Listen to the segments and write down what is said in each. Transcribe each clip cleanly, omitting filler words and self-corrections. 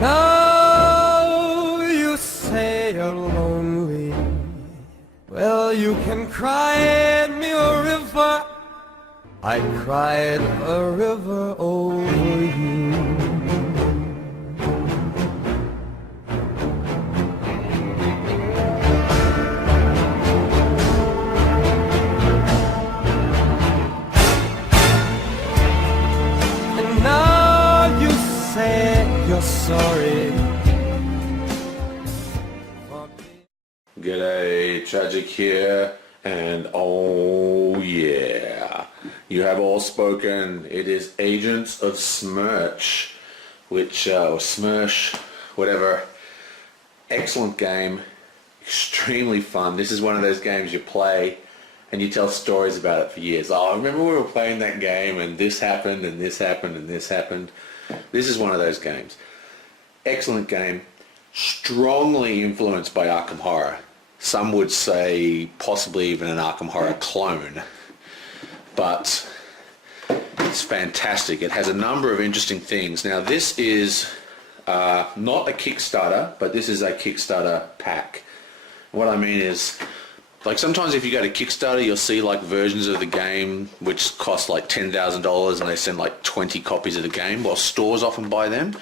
Now you say you're lonely. Well, you can cry me a river. I cried a river over you. And now you say you're sorry. G'day, Tragic here, and oh yeah, you have all spoken. It is Agents of S.M.E.R.S.H, which, or S.M.E.R.S.H, whatever. Excellent game, extremely fun. This is one of those games you play and you tell stories about it for years. Oh, I remember we were playing that game and this happened and this happened and this happened. This is one of those games. Excellent game, strongly influenced by Arkham Horror. Some would say possibly even an Arkham Horror clone, but it's fantastic. It has a number of interesting things. Now this is not a Kickstarter, but this is a Kickstarter pack. What I mean is, like sometimes if you go to Kickstarter you'll see like versions of the game which cost like $10,000 and they send like 20 copies of the game, while stores often buy them.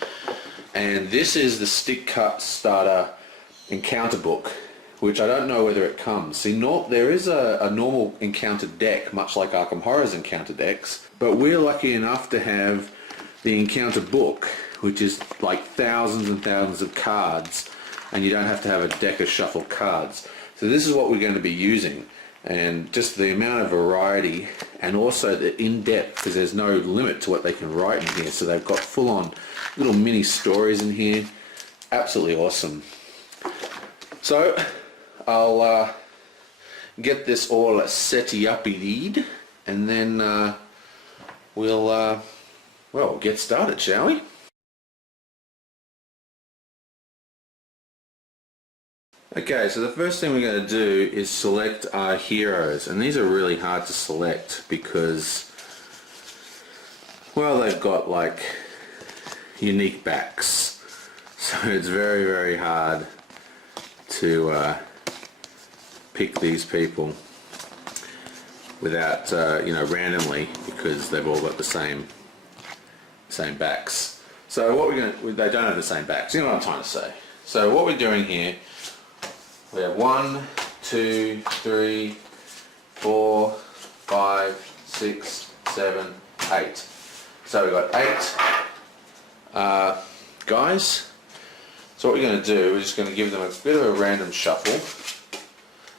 And this is the stick cut starter encounter book, which I don't know whether it comes. See, there is a normal encounter deck, much like Arkham Horror's encounter decks, but we're lucky enough to have the encounter book, which is like thousands and thousands of cards, and you don't have to have a deck of shuffled cards. So this is what we're going to be using, and just the amount of variety, and also the in-depth, because there's no limit to what they can write in here. So they've got full-on little mini stories in here. Absolutely awesome. So I'll get this all set-y-up-y-deed, and then we'll get started, shall we? Okay, so the first thing we're going to do is select our heroes, and these are really hard to select because, well, they've got like unique backs, so it's very, very hard to pick these people without, randomly, because they've all got the same backs. So what they don't have the same backs, you know what I'm trying to say. So what we're doing here, we have 1, 2, 3, 4, 5, 6, 7, 8. So we've got 8 guys. So what we're going to do, we're just going to give them a bit of a random shuffle.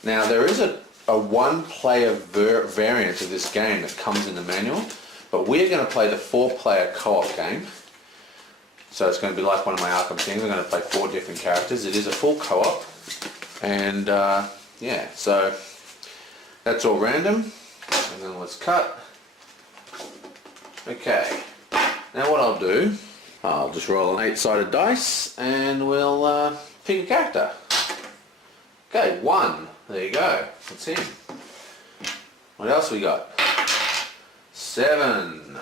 Now there is a one-player variant of this game that comes in the manual, but we're going to play the 4-player co-op game. So it's going to be like one of my Arkham things. We're going to play 4 different characters. It is a full co-op, and yeah, so that's all random. And then let's cut. Okay, now what I'll do, I'll just roll an 8-sided dice and we'll pick a character. Okay, 1. There you go. That's him. What else we got? 7.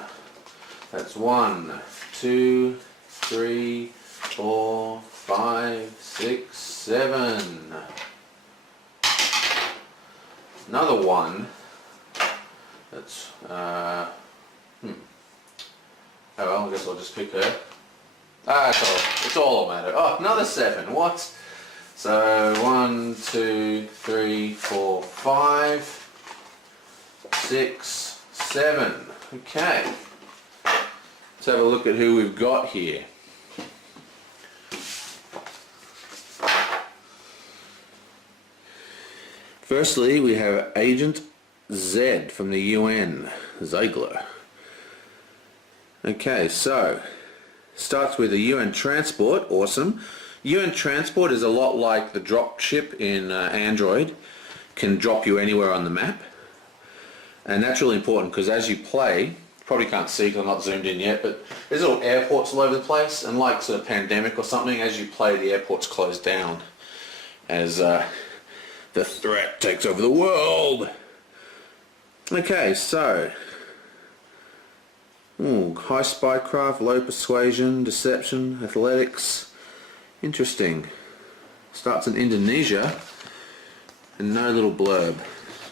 That's 1, 2, 3, 4, 5, 6, 7. Another 1. That's oh well, I guess I'll just pick her. It's all that matter. Oh, another 7. What? So 1, 2, 3, 4, 5, 6, 7. Okay. Let's have a look at who we've got here. Firstly, we have Agent Z from the UN, Ziegler. Okay, so starts with a UN transport. Awesome. UN transport is a lot like the drop ship in Android. Can drop you anywhere on the map, and that's really important because as you play, you probably can't see because I'm not zoomed in yet, but there's little airports all over the place, and like sort of pandemic or something, as you play the airports close down as the threat takes over the world. Okay, so high spycraft, low persuasion, deception, athletics, Interesting. Starts in Indonesia and no little blurb.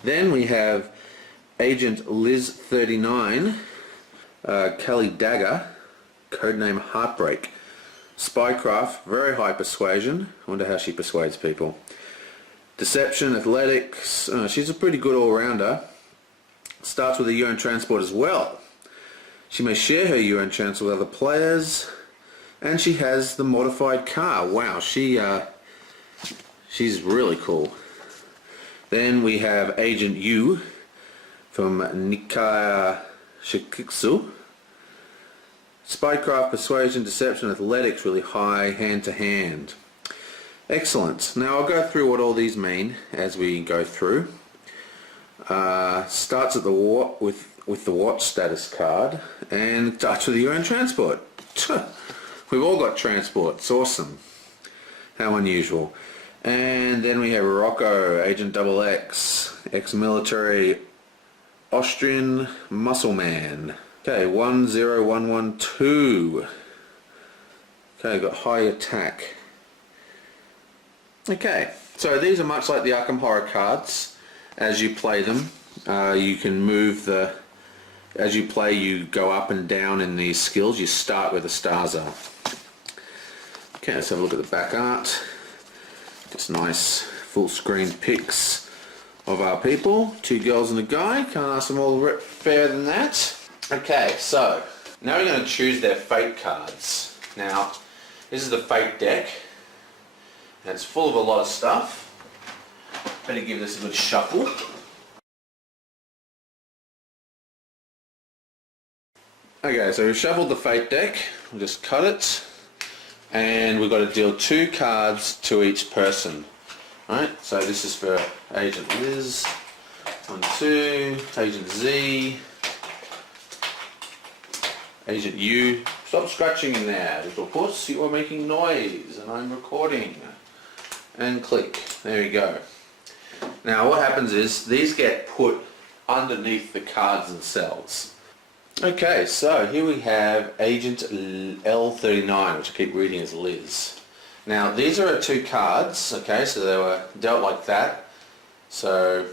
Then we have Agent Liz 39, Kelly Dagger, codename Heartbreak. Spycraft, very high persuasion. I wonder how she persuades people. Deception, athletics. She's a pretty good all-rounder. Starts with a urine transport as well. She may share her urine transport with other players, and she has the modified car. Wow, she's really cool. Then we have Agent U from Nikaya Shikitsu. Spycraft, persuasion, deception, athletics, really high, hand-to-hand. Excellent. Now I'll go through what all these mean as we go through. Starts at the with the watch status card and starts with the urine transport. We've all got transport. It's awesome. How unusual. And then we have Rocco, Agent XX, ex-military Austrian muscle man. Okay, 10112. Okay, got high attack. Okay, so these are much like the Arkham Horror cards. As you play them, you can move as you play, you go up and down in these skills. You start where the stars are. Okay, let's have a look at the back art. Just nice full screen pics of our people. 2 girls and a guy. Can't ask them all fairer than that. Okay, so now we're going to choose their fate cards. Now, this is the fate deck, and it's full of a lot of stuff. Better give this a good shuffle. Okay, so we've shuffled the fate deck. We'll just cut it, and we've got to deal 2 cards to each person. Alright, so this is for Agent Liz, 1, 2, Agent Z, Agent U. Stop scratching in there, little puss. You are making noise and I'm recording. And click. There you go. Now what happens is these get put underneath the cards themselves. Okay, so here we have Agent L39, which I keep reading as Liz. Now these are 2 cards, okay, so they were dealt like that. So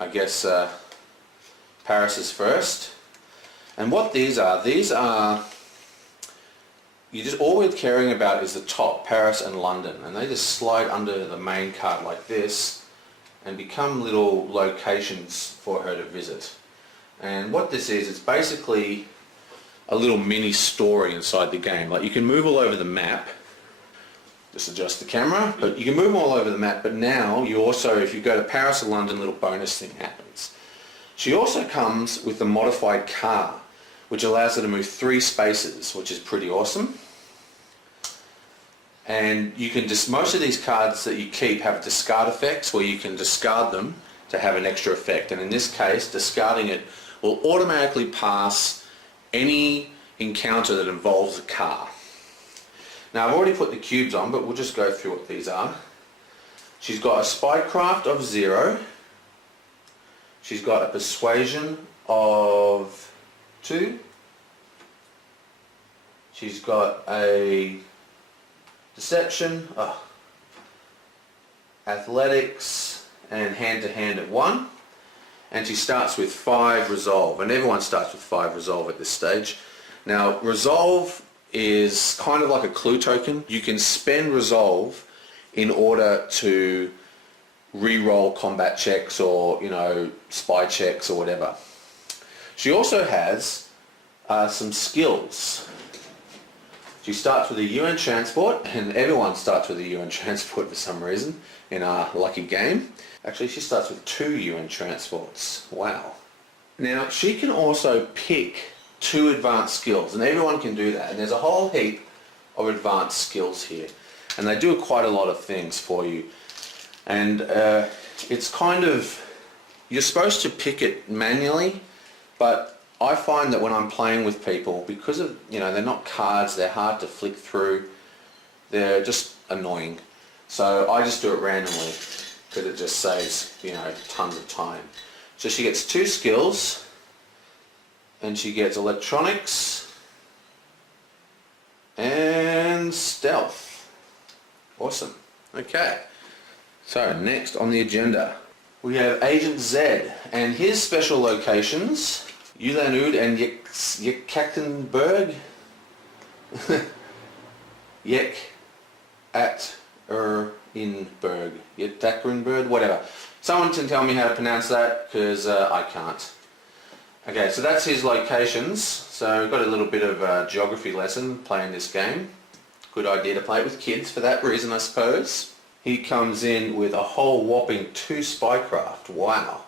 I guess Paris is first. And what these are, all we're caring about is the top, Paris and London, and they just slide under the main card like this and become little locations for her to visit. And what this is, it's basically a little mini story inside the game. Like you can move all over the map, just adjust the camera, but you can move all over the map, but now you also, if you go to Paris or London, a little bonus thing happens. She also comes with a modified car, which allows her to move 3 spaces, which is pretty awesome. And you can just, most of these cards that you keep have discard effects where you can discard them to have an extra effect. And in this case, discarding it will automatically pass any encounter that involves a car. Now I've already put the cubes on, but we'll just go through what these are. She's got a spycraft of 0. She's got a persuasion of 2. She's got a deception, athletics, and hand-to-hand at 1. And she starts with 5 resolve, and everyone starts with 5 resolve at this stage. Now resolve is kind of like a clue token. You can spend resolve in order to re-roll combat checks or, you know, spy checks or whatever. She also has some skills. She starts with a UN transport, and everyone starts with a UN transport for some reason in our lucky game. Actually, she starts with 2 UN transports. Wow. Now, she can also pick 2 advanced skills, and everyone can do that. And there's a whole heap of advanced skills here, and they do quite a lot of things for you. And it's kind of, you're supposed to pick it manually, but I find that when I'm playing with people, because of, you know, they're not cards, they're hard to flick through, they're just annoying. So I just do it randomly because it just saves, you know, tons of time. So she gets 2 skills, and she gets electronics and stealth. Awesome. Okay. So next on the agenda, we have Agent Z and his special locations, Ulanud and Yekaterinburg. Yekaterinburg, whatever. Someone can tell me how to pronounce that, because I can't. Okay, so that's his locations. So we've got a little bit of a geography lesson playing this game. Good idea to play it with kids for that reason, I suppose. He comes in with a whole whopping 2 spycraft, wow,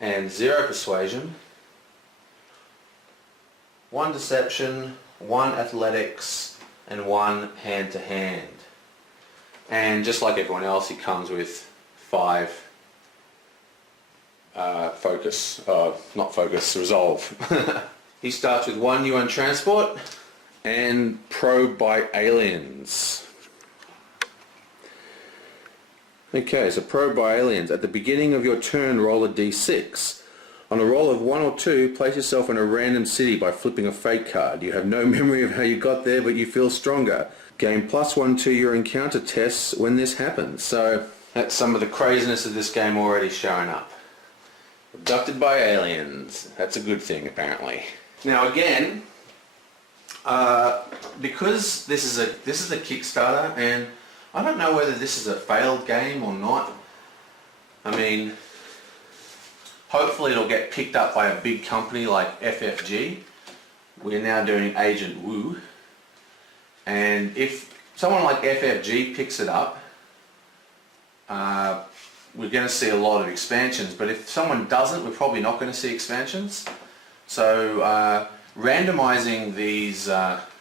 and 0 persuasion, 1 deception, 1 athletics, and 1 hand-to-hand. And just like everyone else, he comes with 5 resolve. He starts with 1 UN transport and probe by aliens. Okay, so probe by aliens. At the beginning of your turn, roll a d6. On a roll of 1 or 2, place yourself in a random city by flipping a fate card. You have no memory of how you got there, but you feel stronger. Gain +1 to your encounter tests when this happens. So that's some of the craziness of this game already showing up. Abducted by aliens. That's a good thing, apparently. Now again, because this is a Kickstarter, and I don't know whether this is a failed game or not. I mean, hopefully it'll get picked up by a big company like FFG. We're now doing Agent Wu, and if someone like FFG picks it up, we're going to see a lot of expansions, but if someone doesn't, we're probably not going to see expansions. So randomizing these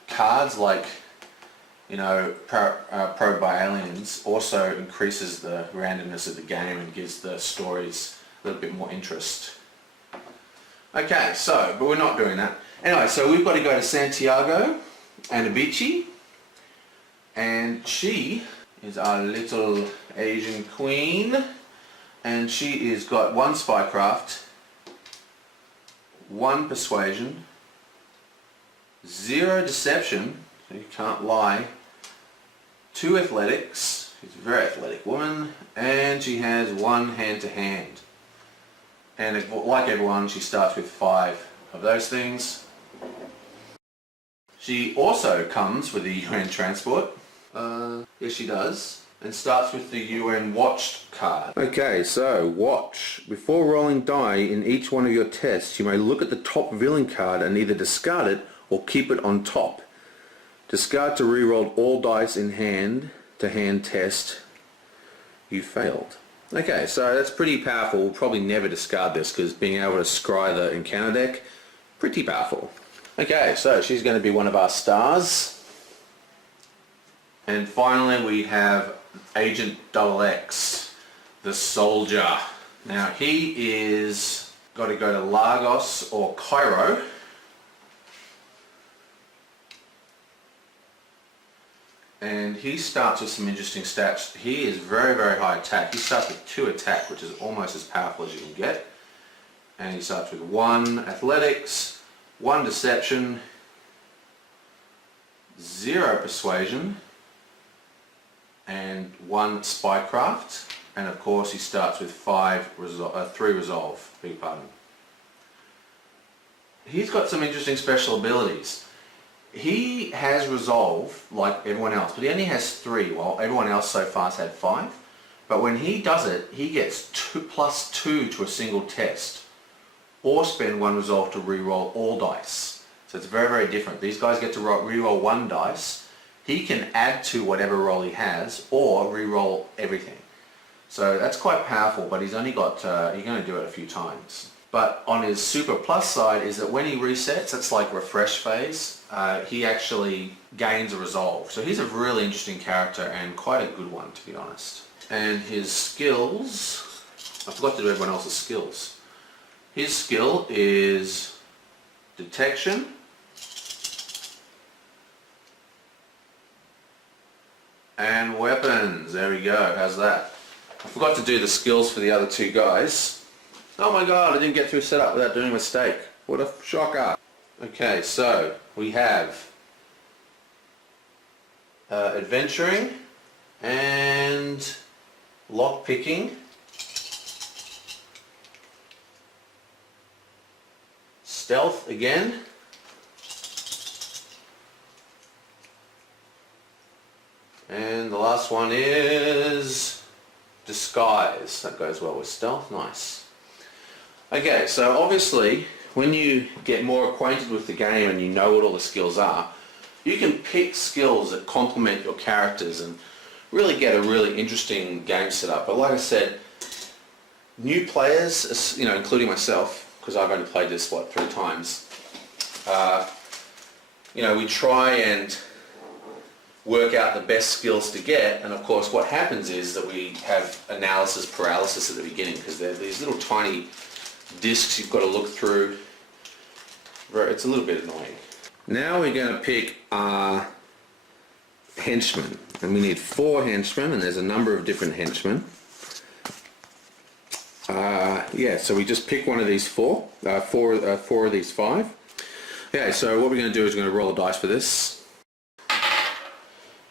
cards, like, you know, Probe by Aliens, also increases the randomness of the game and gives the stories a little bit more interest. Okay, so, but we're not doing that. Anyway, so we've got to go to Santiago and Abici, and she is our little Asian queen, and she is got 1 spycraft, 1 persuasion, 0 deception, so you can't lie, 2 athletics, she's a very athletic woman, and she has 1 hand-to-hand. And like everyone, she starts with 5 of those things. She also comes with the UN transport. Yes, she does. And starts with the UN watched card. Okay, so watch. Before rolling die in each one of your tests, you may look at the top villain card and either discard it or keep it on top. Discard to re-roll all dice in hand-to-hand test. You failed. Okay, so that's pretty powerful. We'll probably never discard this because being able to scry the encounter deck, pretty powerful. Okay, so she's going to be one of our stars. And finally we have Agent XX, the soldier. Now he is got to go to Lagos or Cairo. And he starts with some interesting stats. He is very, very high attack. He starts with 2 attack, which is almost as powerful as you can get. And he starts with 1 athletics, 1 deception, 0 persuasion, and 1 spycraft. And of course he starts with 3 resolve, beg your pardon. He's got some interesting special abilities. He has resolve like everyone else, but he only has 3, while everyone else so far has had 5. But when he does it, he gets +2 to a single test, or spend 1 resolve to re-roll all dice. So it's very, very different. These guys get to re-roll 1 dice. He can add to whatever roll he has, or re-roll everything. So that's quite powerful, but he's only got, he's going to do it a few times. But on his super plus side is that when he resets, it's like refresh phase, he actually gains a resolve. So he's a really interesting character and quite a good one, to be honest. And his skills, I forgot to do everyone else's skills. His skill is detection, and weapons. There we go, how's that? I forgot to do the skills for the other 2 guys. Oh my god, I didn't get through setup without doing a mistake. What a shocker. Okay, so we have adventuring, and lock picking. Stealth again. And the last one is disguise. That goes well with stealth. Nice. Okay, so obviously when you get more acquainted with the game and you know what all the skills are, you can pick skills that complement your characters and really get a really interesting game set up. But like I said, new players, you know, including myself, because I've only played this, 3 times, you know, we try and work out the best skills to get, and of course what happens is that we have analysis paralysis at the beginning because they're these little tiny discs you've got to look through. It's a little bit annoying. Now we're going to pick our henchmen, and we need 4 henchmen, and there's a number of different henchmen. Yeah, so we just pick one of these 4 of these 5. Okay, so what we're going to do is we're going to roll a dice for this.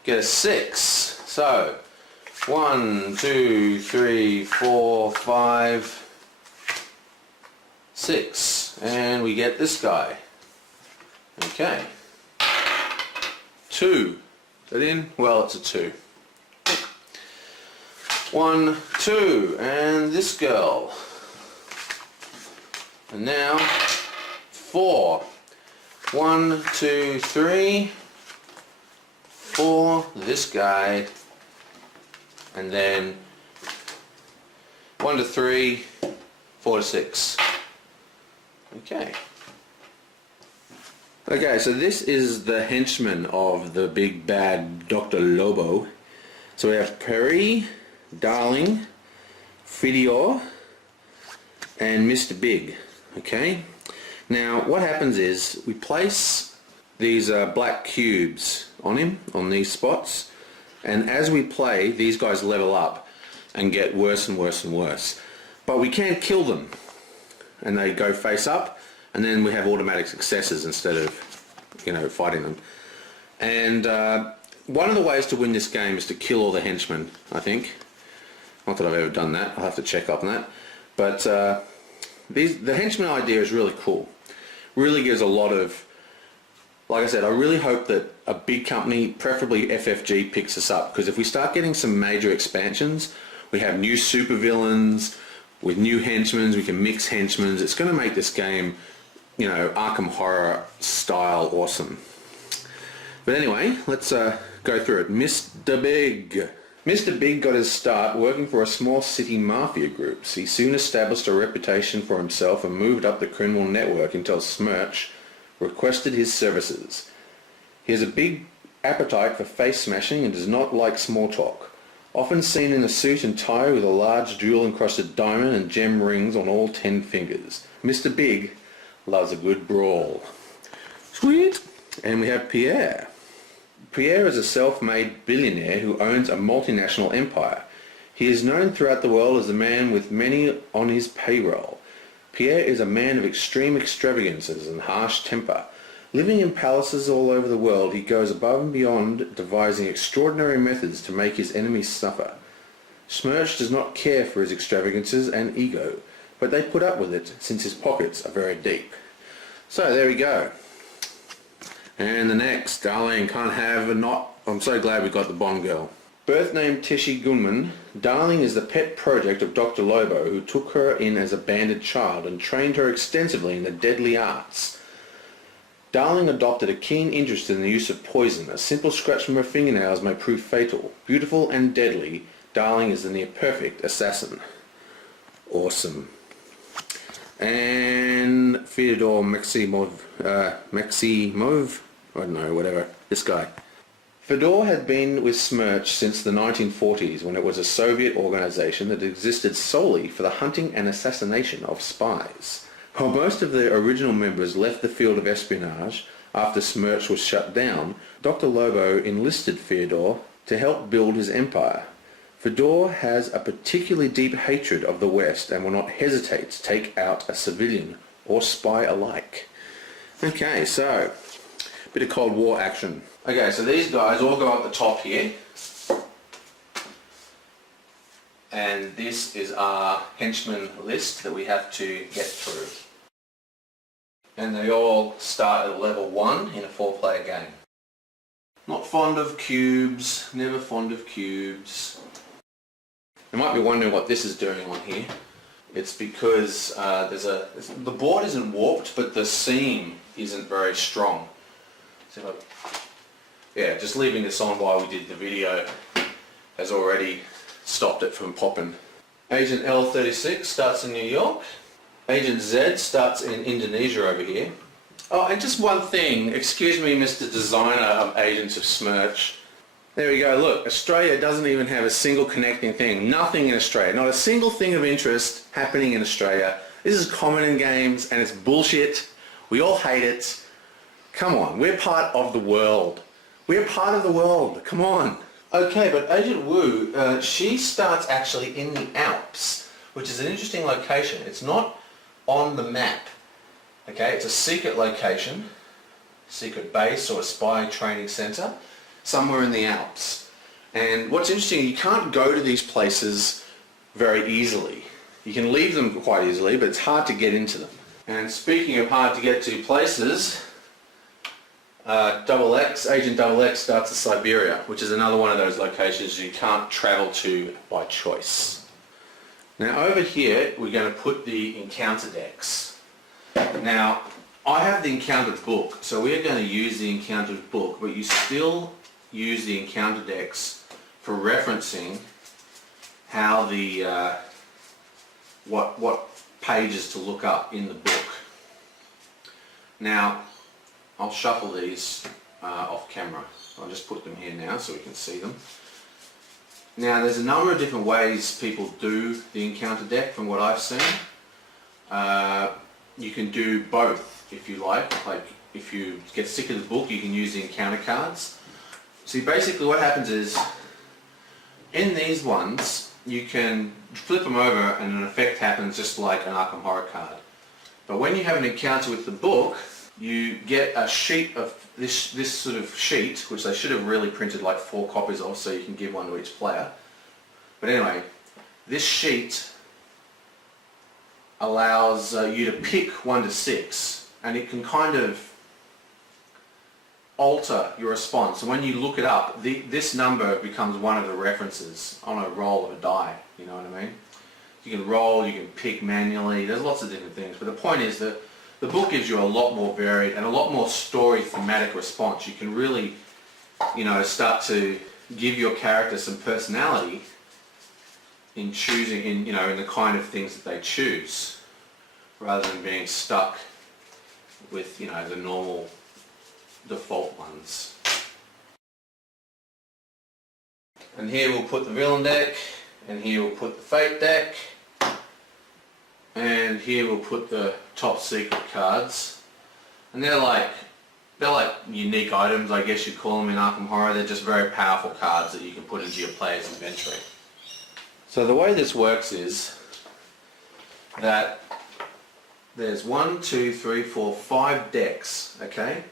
Get a 6. So 1, 2, 3, 4, 5, 6, and we get this guy. Okay. 2. Is that in? Well, it's a 2. 1, 2, and this girl. And now 4. 1, 2, 3. 4, this guy, and then 1 to 3, 4 to 6. Okay. Okay, so this is the henchman of the big bad Dr. Lobo. So we have Perry, Darling, Fedor, and Mr. Big. Okay. Now what happens is we place these black cubes on him, on these spots, and as we play these guys level up and get worse and worse and worse, but we can't kill them, and they go face up, and then we have automatic successes instead of, you know, fighting them. And one of the ways to win this game is to kill all the henchmen, I think. Not that I've ever done that, I'll have to check up on that, but the henchman idea is really cool. Really gives a lot of, like I said, I really hope that a big company, preferably FFG, picks us up, because if we start getting some major expansions, we have new supervillains with new henchmen, we can mix henchmen, it's going to make this game, you know, Arkham Horror style awesome. But anyway, let's go through it. Mr. Big. Mr. Big got his start working for a small city mafia group. He soon established a reputation for himself and moved up the criminal network until S.M.E.R.S.H requested his services. He has a big appetite for face smashing and does not like small talk. Often seen in a suit and tie with a large jewel-encrusted diamond and gem rings on all 10 fingers. Mr. Big loves a good brawl. Sweet! And we have Pierre. Pierre is a self-made billionaire who owns a multinational empire. He is known throughout the world as the man with many on his payroll. Pierre is a man of extreme extravagances and harsh temper. Living in palaces all over the world, he goes above and beyond, devising extraordinary methods to make his enemies suffer. S.M.E.R.S.H does not care for his extravagances and ego, but they put up with it since his pockets are very deep. So there we go. And the next, Darling can't have a not. I'm so glad we got the Bond girl. Birth name Tishi Gunman, Darling is the pet project of Dr. Lobo, who took her in as a bandit child and trained her extensively in the deadly arts. Darling adopted a keen interest in the use of poison. A simple scratch from her fingernails may prove fatal. Beautiful and deadly, Darling is the near-perfect assassin. Awesome. And Fyodor Maximov, I don't know, whatever, this guy. Fedor had been with S.M.E.R.S.H since the 1940s, when it was a Soviet organization that existed solely for the hunting and assassination of spies. While most of the original members left the field of espionage after S.M.E.R.S.H was shut down, Dr. Lobo enlisted Fyodor to help build his empire. Fedor has a particularly deep hatred of the West and will not hesitate to take out a civilian or spy alike. Okay, so bit of Cold War action. Okay, so these guys all go up the top here, and this is our henchman list that we have to get through. And they all start at level 1 in a 4-player game. Not fond of cubes, never fond of cubes. You might be wondering what this is doing on here. It's because the board isn't warped, but the seam isn't very strong. So yeah, just leaving this on while we did the video has already stopped it from popping. Agent L36 starts in New York. Agent Z starts in Indonesia over here. Oh, and just one thing, excuse me, Mr. Designer of Agents of S.M.E.R.S.H. There we go, look, Australia doesn't even have a single connecting thing. Nothing in Australia, not a single thing of interest happening in Australia. This is common in games and it's bullshit. We all hate it. Come on, we're part of the world. We're part of the world, come on. Okay, but Agent Wu, she starts actually in the Alps, which is an interesting location. It's not on the map. Okay, it's a secret location, secret base or a spy training center, somewhere in the Alps. And what's interesting, you can't go to these places very easily. You can leave them quite easily, but it's hard to get into them. And speaking of hard to get to places, Agent Double X starts in Siberia, which is another one of those locations you can't travel to by choice. Now over here, we're going to put the encounter decks. Now, I have the encounter book, so we're going to use the encounter book, but you still use the encounter decks for referencing how the what pages to look up in the book. Now, I'll shuffle these off camera. I'll just put them here now so we can see them. Now, there's a number of different ways people do the encounter deck from what I've seen. You can do both if you like if you get sick of the book, you can use the encounter cards. See, basically what happens is, in these ones, you can flip them over and an effect happens just like an Arkham Horror card. But when you have an encounter with the book, you get a sheet of this sort of sheet, which they should have really printed like 4 copies of so you can give one to each player. But anyway, this sheet allows you to pick 1 to 6, and it can kind of alter your response. So when you look it up, this number becomes one of the references on a roll of a die, you know what I mean? You can roll, you can pick manually, there's lots of different things, but the point is that the book gives you a lot more varied and a lot more story thematic response. You can really, you know, start to give your character some personality in choosing, in the kind of things that they choose, rather than being stuck with, the normal default ones. And here we'll put the villain deck, and here we'll put the fate deck, and here we'll put the top secret cards. And they're like unique items, I guess you'd call them in Arkham Horror. They're just very powerful cards that you can put into your player's inventory. So the way this works is that there's 1, 2, 3, 4, 5 decks, okay?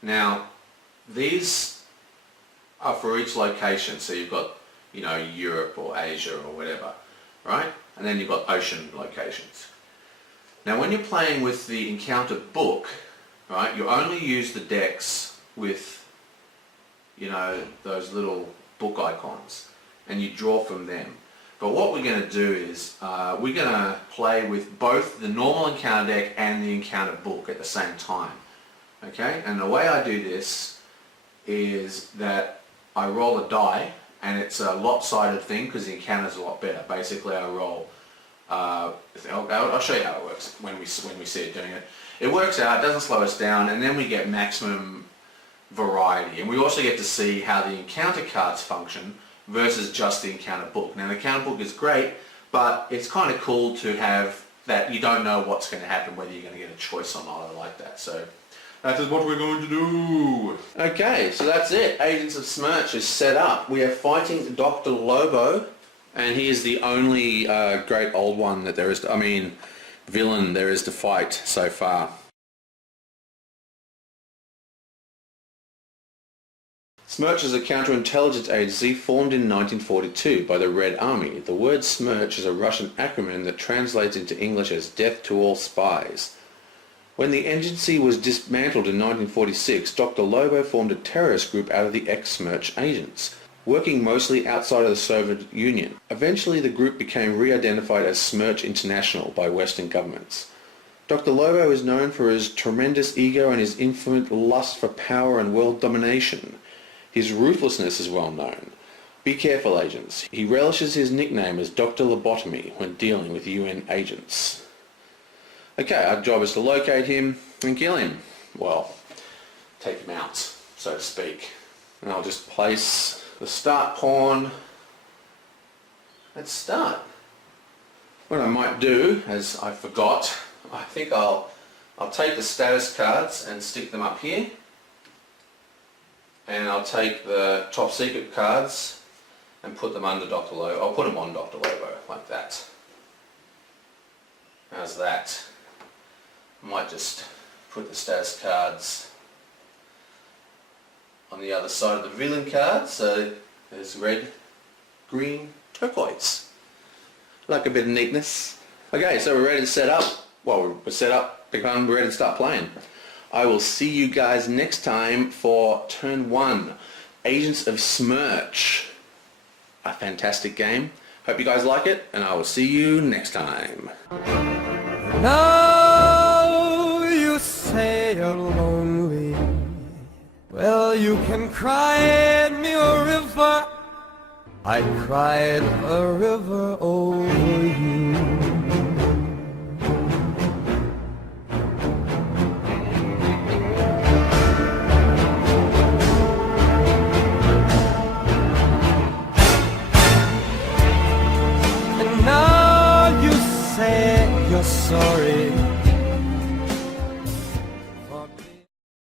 Now, these are for each location, so you've got, Europe or Asia or whatever, right? And then you've got ocean locations. Now, when you're playing with the encounter book, right, you only use the decks with, those little book icons, and you draw from them. But what we're going to do is we're going to play with both the normal encounter deck and the encounter book at the same time. Okay? And the way I do this is that I roll a die, and it's a lopsided thing because the encounter's a lot better. Basically, I roll. I'll show you how it works when we see it doing it. It works out, it doesn't slow us down, and then we get maximum variety. And we also get to see how the encounter cards function versus just the encounter book. Now the encounter book is great, but it's kind of cool to have that you don't know what's going to happen, whether you're going to get a choice or not. I like that. So that is what we're going to do. Okay, so that's it. Agents of S.M.E.R.S.H is set up. We are fighting Dr. Lobo, and he is the only great old one that there is, villain there is to fight so far. S.M.E.R.S.H is a counterintelligence agency formed in 1942 by the Red Army. The word S.M.E.R.S.H is a Russian acronym that translates into English as Death to All Spies. When the agency was dismantled in 1946, Dr. Lobo formed a terrorist group out of the ex-S.M.E.R.S.H agents, working mostly outside of the Soviet Union. Eventually the group became re-identified as S.M.E.R.S.H International by Western governments. Dr. Lobo is known for his tremendous ego and his infinite lust for power and world domination. His ruthlessness is well known. Be careful, agents. He relishes his nickname as Dr. Lobotomy when dealing with UN agents. Okay, our job is to locate him and kill him. Well, take him out, so to speak. And I'll just place the start pawn. Let's start. What I might do, as I forgot, I think I'll take the status cards and stick them up here. And I'll take the top secret cards and put them under Dr. Lobo. I'll put them on Dr. Lobo, like that. How's that? I might just put the status cards on the other side of the villain card, so there's red, green, turquoise. Like a bit of neatness. Okay, so we're ready to set up. Well, we're set up, we're ready to start playing. I will see you guys next time for turn 1, Agents of S.M.E.R.S.H. A fantastic game. Hope you guys like it, and I will see you next time. Now you say you're lonely. Well, you can cry me a river. I cried a river over you. And now you say you're sorry.